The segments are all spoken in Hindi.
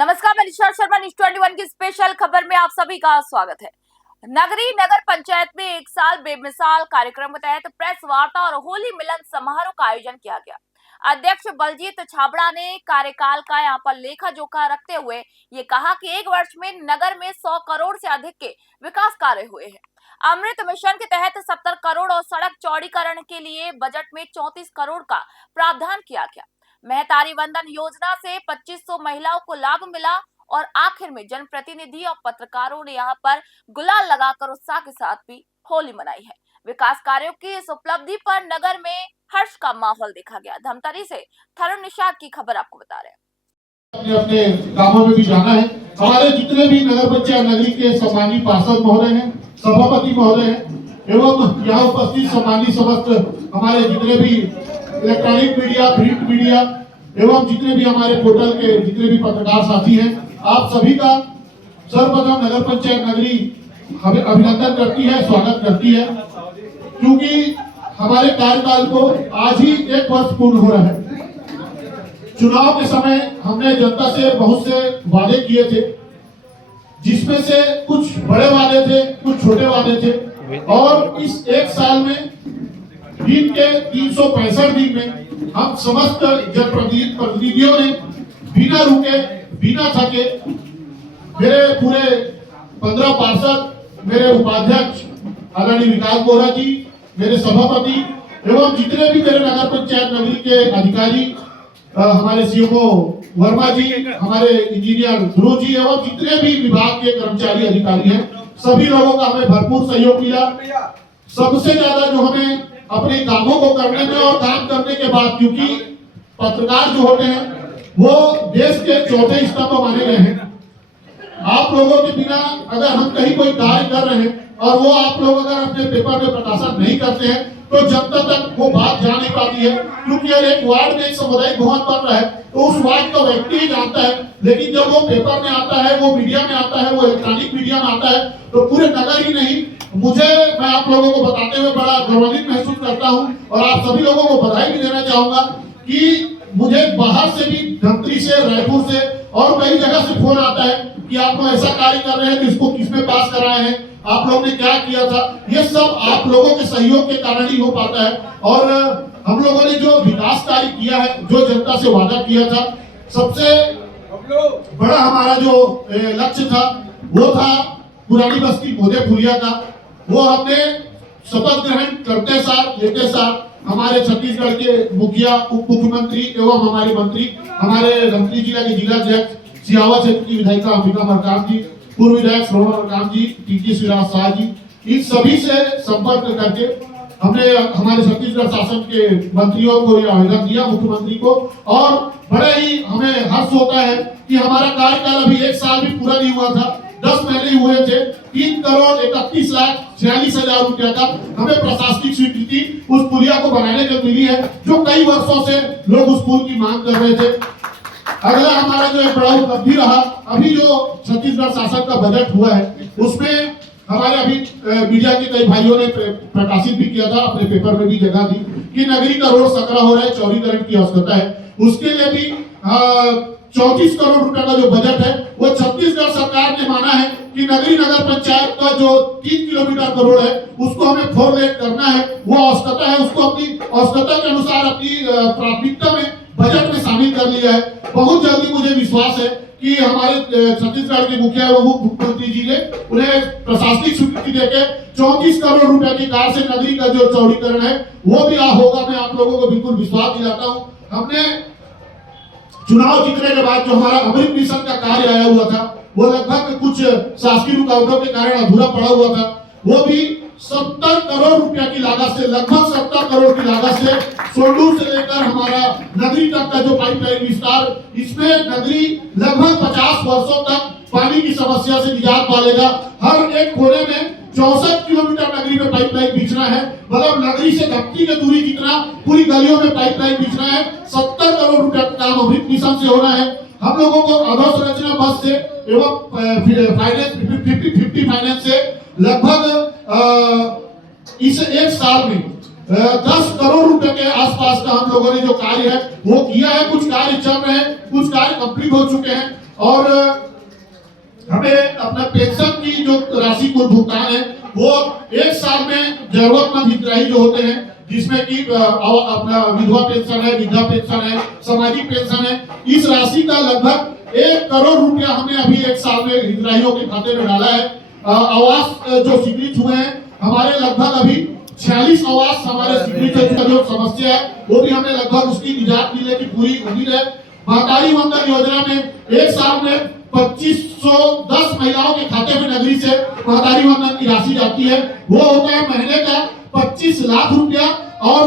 नमस्कार, मैं निशा शर्मा, न्यूज़ 21 की स्पेशल खबर में आप सभी का स्वागत है। नगर पंचायत में एक साल बेमिसाल कार्यक्रम के तहत प्रेस वार्ता और होली मिलन समारोह का आयोजन किया गया। अध्यक्ष बलजीत छाबड़ा ने कार्यकाल का यहां पर लेखा जोखा रखते हुए ये कहा कि एक वर्ष में नगर में 100 करोड़ से अधिक के विकास कार्य हुए हैं। अमृत मिशन के तहत 70 करोड़ और सड़क चौड़ीकरण के लिए बजट में 34 करोड़ का प्रावधान किया गया। महतारी वंदन योजना से 2500 महिलाओं को लाभ मिला और आखिर में जनप्रतिनिधि और पत्रकारों ने यहां पर गुलाल लगाकर उत्साह के साथ भी होली मनाई है। विकास कार्यों की इस उपलब्धि पर नगर में हर्ष का माहौल देखा गया। धमतरी से थरुण निषाद की खबर आपको बता रहे हैं। अपने अपने कामों में भी जाना है। हमारे जितने भी नगर पंचायत नगरी के सम्मानित पार्षद महोदय हैं, सभापति महोदय हैं एवं यहाँ उपस्थित सम्मानित समस्त हमारे जितने भी इलेक्ट्रॉनिक मीडिया, प्रिंट मीडिया एवं जितने भी हमारे पोर्टल के जितने भी पत्रकार साथी हैं, आप सभी का सर्वप्रथम नगर पंचायत नगरी अभिनंदन करती है, स्वागत करती है, क्योंकि हमारे कार्यकाल को आज ही 1 वर्ष पूर्ण हो रहा है। चुनाव के समय हमने जनता से बहुत से वादे किए थे, जिसमें से कुछ बड़े वादे थे, कुछ छोटे वादे थे और इस 1 साल में दिन के 365 दिन में हम समस्त जनप्रतिनिधियों ने बिना रुके, बिना थके, मेरे पूरे 15 पार्षद, मेरे उपाध्यक्ष आदरणीय विकास बोरा जी, मेरे सभापति एवं जितने भी मेरे नगर पंचायत नगरी के अधिकारी, हमारे सीओ वर्मा जी, हमारे इंजीनियर ध्रुव जी एवं जितने भी विभाग के कर्मचारी अधिकारी हैं, सभी लोगों का हमें भरपूर सहयोग मिला। सबसे ज्यादा जो हमें अपने कामों को करने में और काम करने के बाद, क्योंकि पत्रकार जो होते हैं वो देश के चौथे स्तंभ माने गए हैं। आप लोगों के बिना अगर हम कहीं कोई कार्य कर रहे हैं और वो आप लोग अगर अपने पेपर में प्रकाशन नहीं करते हैं तो जनता तक वो बात जा नहीं पाती है, क्योंकि अगर एक वार्ड में एक सामुदायिक भवन बन रहा है तो उस वार्ड का व्यक्ति ही जानता है, लेकिन जब वो पेपर में आता है, वो मीडिया में आता है, वो इलेक्ट्रॉनिक मीडिया में आता है तो पूरे नगर ही नहीं, मैं आप लोगों को बताते हुए बड़ा गौरवान्वित महसूस करता हूं और आप सभी लोगों को बधाई भी देना चाहूंगा कि मुझे बाहर से भी, धमतरी से, रायपुर से और कई जगह से फोन आता है कि आप लोग ऐसा कार्य कर रहे हैं तो इसको किसमें पास कराए हैं, आप लोगों ने क्या किया था। ये सब आप लोगों के सहयोग के कारण ही हो पाता है और हम लोगों ने जो विकास कार्य किया है, जो जनता से वादा किया था, सबसे बड़ा हमारा जो लक्ष्य था वो था पुरानी बस्ती मोदे फुलिया का। वो हमने शपथ ग्रहण करते साथ, लेते साथ हमारे छत्तीसगढ़ के मुखिया, उप मुख्यमंत्री एवं हमारे मंत्री, हमारे धमतरी जिला के जिलाध्यक्ष सियावा क्षेत्र की विधायिका अंबिका मरकाम जी, पूर्व विधायक श्रवण मरकाम जी, टीटी श्रीराज शाह जी, इन सभी से संपर्क करके हमने हमारे छत्तीसगढ़ शासन के मंत्रियों को यह आवेदन दिया, मुख्यमंत्री को, और बड़े ही हमें हर्ष होता है कि हमारा कार्यकाल अभी 1 साल भी पूरा नहीं हुआ था, 10 महीने हुए थे। 3,31,46,000 रुपया का हमें प्रशासनिक स्वीकृति उस पुलिया को बनाने को मिली है, जो कई वर्षों से लोग उस पुल की मांग कर रहे थे। अगला हमारा जो एक बड़ा उपलब्धि रहा, अभी जो छत्तीसगढ़ शासन का बजट हुआ है उसमें हमारे अभी मीडिया के कई भाइयों ने प्रकाशित भी किया था, अपने पेपर में भी जगह दी कि नगरी का रोड सकरा हो रहा है, चौड़ीकरण की आवश्यकता है। उसके लिए भी 34 करोड़ रुपए का जो बजट है वो छत्तीसगढ़ सरकार ने माना है कि नगर पंचायत का जो 3 किलोमीटर का रोड है उसको हमें 4 लेन करना है, वो आवश्यकता है, उसको अपनी आवश्यकता के अनुसार अपनी प्राथमिकता में बजट में शामिल कर लिया है। बहुत जल्दी मुझे विश्वास है कि हमारे छत्तीसगढ़ के मुखिया एवं उप मुख्यमंत्री जी ने उन्हें प्रशासनिक स्वीकृति देकर 34 करोड़ रुपए की कार से नगरी का जो चौड़ीकरण है वो भी होगा। मैं आप लोगों को बिल्कुल विश्वास दिलाता हूँ। हमने चुनाव जीतने के बाद जो हमारा अमृत मिशन का कार्य आया हुआ था वो लगभग कुछ शासकीय रुकावटों के कारण अधूरा पड़ा हुआ था, वो भी 70 करोड़ रुपया की लागत से, लगभग 70 करोड़ की लागत से सोंडूर से लेकर हमारा नगरी तक का जो पाइपलाइन विस्तार, इसमें नगरी लगभग 50 वर्षों तक पानी की समस्या से निजात पालेगा। हर एक कोने में 64 किलोमीटर नगरी में पाइपलाइन बिछना है, मतलब नगरी से धमतरी की दूरी जितना पूरी गलियों में पाइपलाइन बिछना है। 70 करोड़ रुपया का काम अमृत मिशन से होना है। हम लोगों को अधोसंरचना बस से एवं फाइनेंस 50-50 फाइनेंस से लगभग इस 1 साल में 10 करोड़ रुपए के आसपास का हम लोगों ने जो कार्य है वो किया है। कुछ कार्य चल रहे हैं, कुछ कार्य कंप्लीट हो चुके हैं और हमें अपना पेंशन की जो राशि कुल भुगतान है वो एक साल में जरूरतमंद हितग्राही जो होते हैं, जिसमें कि अपना विधवा पेंशन है, वृद्धा पेंशन है, सामाजिक पेंशन है, इस राशि का लगभग 1 करोड़ रुपया हमने अभी एक साल में हितग्राहियों के खाते में डाला है। आवास जो स्वीकृत हुए हैं हमारे लगभग अभी 46 आवास हमारे स्वीकृत है। जो समस्या है वो भी हमें लगभग उसकी निजात मिलने की पूरी उम्मीद है। महतारी वंदन योजना में एक साल में 2510 महिलाओं के खाते में नगरी से महतारी वंदन की राशि जाती है। वो होता है महीने का 25 लाख रुपया और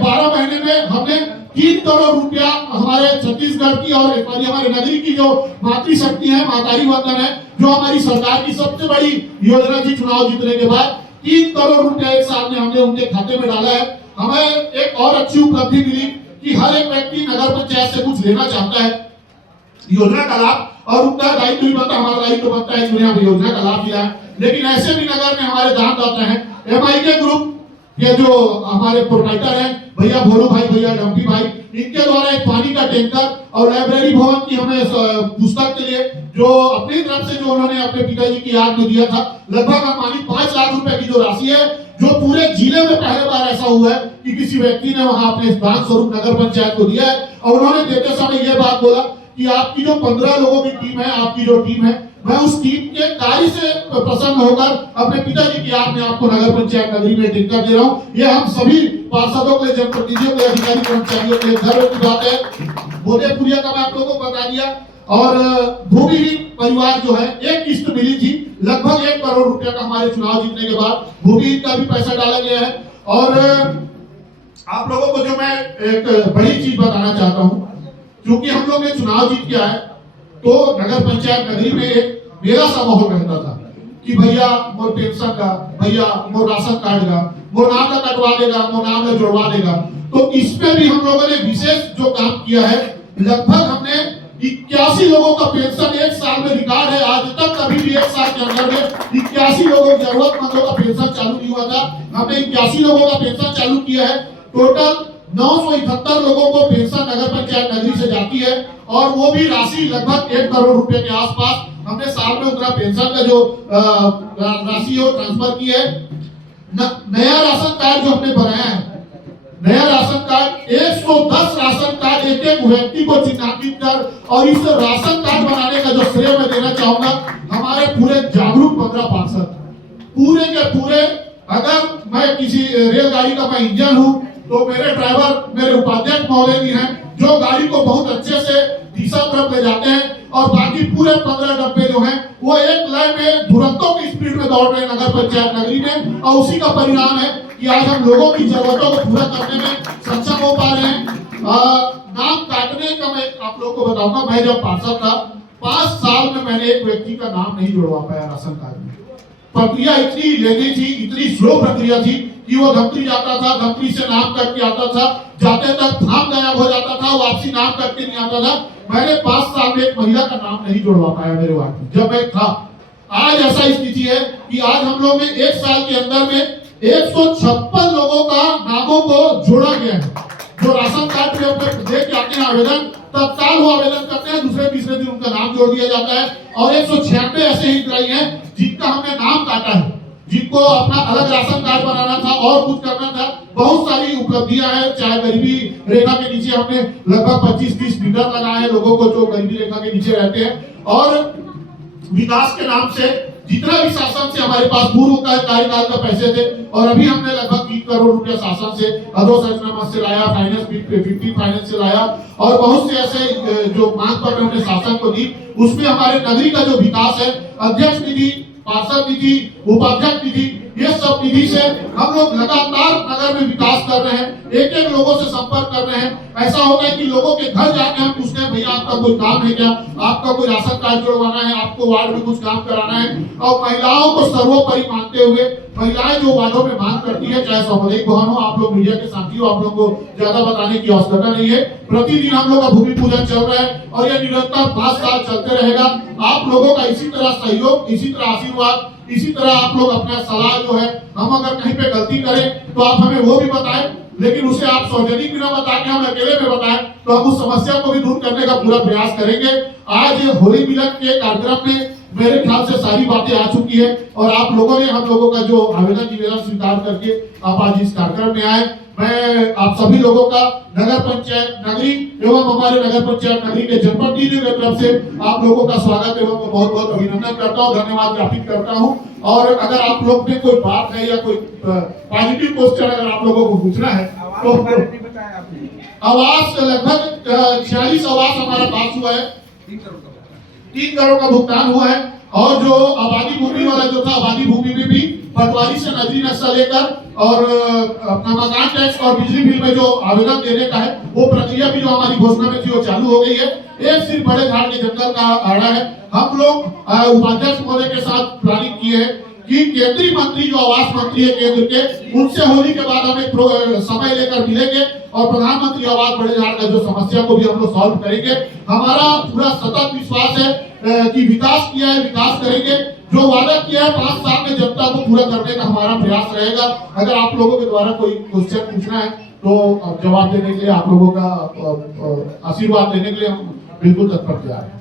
12 महीने में हमने 3 करोड़ रुपया हमारे छत्तीसगढ़ की और हमारे नगरी की जो मातृशक्ति है, महतारी वंदन है, जो हमारी सरकार की सबसे बड़ी योजना थी चुनाव जीतने के बाद, 3 करोड़ रुपया एक साल में हमने उनके खाते में डाला है। हमें एक और अच्छी उपलब्धि मिली कि हर एक व्यक्ति नगर पंचायत से कुछ लेना चाहता है योजना का लाभ, और उनका दायित्व भी बनता है, हमारा दायित्व बनता है कि योजना का लाभ दिलाएं। लेकिन ऐसे भी नगर में हमारे दानदाता हैं, MIK ग्रुप के जो हमारे प्रोप्राइटर हैं भैया भोलू भाई, भैया डम्पी भाई, इनके द्वारा एक पानी का टैंकर और लाइब्रेरी भवन की हमें पुस्तक के लिए जो अपनी तरफ से जो उन्होंने अपने पिताजी की याद में दिया था, लगभग अनुमानित 5 लाख रुपए की जो राशि है, जो पूरे जिले में पहले बार ऐसा हुआ है कि किसी व्यक्ति ने वहां अपने दान स्वरूप नगर पंचायत को दिया है। और उन्होंने देते समय यह बात बोला कि आपकी जो 15 लोगों की टीम है, आपकी जो टीम है, मैं उस टीम के कार्य से प्रसन्न होकर अपने पिताजी की याद में आपको नगर पंचायत नगरी में टिकट दे रहा हूँ। ये हम सभी पार्षदों के लिए, जनप्रतिनिधियों के, अधिकारी कर्मचारियों के लिए गर्व की बात है। बोधेपुरिया का मैं आप लोगों को बता दिया। और भूमिहीन परिवार जो है एक किस्त मिली थी, लगभग 1 करोड़ रुपया का हमारे चुनाव जीतने के बाद भूमिहीन का भी पैसा डाला गया है। और आप लोगों को जो मैं एक बड़ी चीज बताना चाहता हूँ, क्योंकि हम लोग ने चुनाव जीत के आए तो नगर पंचायत नगरी में एक मेरा सा माहौल रहता था कि भैया मोर पेंशन का, भैया मोर राशन कार्ड का, मोर नाम का कटवा देगा, मोर नाम का जुड़वा देगा। तो इस पे भी हम लोगों ने विशेष जो काम किया है, लगभग हमने 81 लोगों का पेंशन एक साल में रिकॉर्ड है। आज तक कभी भी एक साल के अंदर में 81 लोगों जरूरतमंदों का पेंशन चालू नहीं हुआ था। हमने 81 लोगों का पेंशन चालू किया है। टोटल 971 लोगों को पेंशन नगर पंचायत नगरी से जाती है, और वो भी राशि लगभग 1 करोड़ रुपए के आसपास हमने साल में उतना पेंशन का जो राशि है ट्रांसफर की है। नया राशन कार्ड जो हमने बनाया है, नया राशन कार्ड 110 राशन कार्ड एक एक व्यक्ति को चिन्हांकित कर, और इस राशन कार्ड बनाने का जो श्रेय मैं देना चाहूंगा हमारे पूरे जागरूक 15 पार्षद, पूरे के पूरे। अगर मैं किसी रेलगाड़ी का मैं इंजन हूँ तो मेरे ड्राइवर, मेरे उपाध्यक्ष महोदय भी हैं जो गाड़ी को बहुत अच्छे से दिशा तरफ ले जाते हैं, और बाकी पूरे 15 डब्बे जो हैं वो एक लाइन में धुरंतों की स्पीड में दौड़ रहे हैं नगर पंचायत नगरी में। और उसी का परिणाम है कि आज हम लोगों की जरूरतों को पूरा करने में सक्षम हो पा रहे हैं। नाम काटने का मैं आप लोगों को बताऊंगा, मैं जब पार्षद था 5 साल में मैंने एक व्यक्ति का नाम नहीं जुड़वा पाया राशन कार्ड में। प्रक्रिया इतनी लेनी थी, इतनी स्लो प्रक्रिया थी कि वो धमतरी जाता था, धमतरी से नाम करके आता था, जाते तक धाम गायब हो जाता था, वापसी नाम करके नहीं आता था। मैंने 5 साल में एक महिला का नाम नहीं जोड़वा पाया मेरे वार्ड में जब मैं था। आज ऐसा स्थिति है कि आज हम लोग ने 1 साल के अंदर में 156 लोगों का नामों को जोड़ा गया है। जो राशन कार्ड पे दे के आते हैं आवेदन, तत्काल वो आवेदन करते हैं, दूसरे तीसरे दिन उनका नाम जोड़ दिया जाता है। और 196 ऐसे हितग्राही हैं जिनका हमने नाम काटा है, जिनको अपना अलग राशन कार्ड बनाना था और कुछ करना था। बहुत सारी उपलब्धियां हैं, चाहे गरीबी रेखा के नीचे हमने लगभग 25-30 मीटर लगाए हैं लोगों को जो गरीबी रेखा के नीचे रहते हैं। और विकास के नाम से जितना भी शासन से हमारे पास पूर्व का कार्यकाल का पैसे थे, और अभी हमने लगभग 3 करोड़ रुपया शासन से अधोसंरचना मद से लाया, फाइनेंस 50 फाइनेंस से लाया, और बहुत से ऐसे जो मांग पत्र हमने शासन को दी, उसमें हमारे नगरी का जो विकास है, अध्यक्ष निधि, पार्षद निधि, उपाध्यक्ष निधि, ये सब निधि से हम लोग लगातार नगर में विकास कर रहे हैं, एक एक लोगों से संपर्क कर रहे हैं। ऐसा होता है कि लोगों के घर जाके हम पूछते हैं भैया आपका कोई काम है क्या, आपका कोई राशन कार्ड जुड़वाना है, आपको वार्ड में कुछ काम कराना है। और महिलाओं को सर्वोपरि मानते हुए महिलाएं जो वार्डों में मांग करती है, चाहे सामुदायिक भवन हो, आप लोग मीडिया के साथी हो, आप लोग को ज्यादा बताने की आवश्यकता नहीं है। प्रतिदिन हम लोग का भूमि पूजन चल रहा है और यह निरंतर 5 साल चलते रहेगा। आप लोगों का इसी तरह सहयोग, इसी तरह आशीर्वाद, इसी तरह आप लोग अपना सलाह जो है, हम अगर कहीं पे गलती करें तो आप हमें वो भी बताएं, लेकिन उसे आप सार्वजनिक बिना बता के हम अकेले में बताएं तो हम उस समस्या को भी दूर करने का पूरा प्रयास करेंगे। आज होली मिलन के कार्यक्रम में मेरे ख्याल से सारी बातें आ चुकी है और आप लोगों ने हम लोगों का जो आवेदन निवेदन स्वीकार करके आप आज इस कार्यक्रम में आए। मैं आप सभी लोगों का नगर पंचायत नगरी एवं हमारे नगर पंचायत नगरी के जनप्रतिनिधियों की तरफ से आप लोगों का स्वागत एवं बहुत बहुत अभिनंदन करता हूँ, धन्यवाद ज्ञापित करता हूँ। और अगर आप लोग में कोई बात है या कोई पॉजिटिव क्वेश्चन अगर आप लोगों को पूछना है तो आवास लगभग 46 आवास हमारा पास हुआ है, 3 करोड़ का भुगतान हुआ है। और जो आबादी भूमि वाला जो था, आबादी भूमि में भी पटवारी से नजरी नक्शा लेकर और अपना मकान टैक्स और बिजली बिल में जो आवेदन देने का है वो प्रक्रिया भी जो हमारी घोषणा में थी वो चालू हो गई है। एक सिर्फ बड़े घाट के जंगल का आड़ा है। हम लोग उपाध्यक्ष महोदय के साथ प्लानिंग किए हैं कि केंद्रीय मंत्री जो आवास मंत्री है केंद्र के, उनसे होली के बाद हम एक समय लेकर मिलेंगे और प्रधानमंत्री आवास बड़े घाट का जो समस्या को भी हम लोग सॉल्व करेंगे। हमारा पूरा सतत विश्वास है कि विकास किया है, विकास करेंगे। जो वादा किया है 5 साल में जनता को पूरा करने का हमारा प्रयास रहेगा। अगर आप लोगों के द्वारा कोई क्वेश्चन पूछना है तो जवाब देने के लिए, आप लोगों का आशीर्वाद देने के लिए हम बिल्कुल तत्पर तैयार हैं।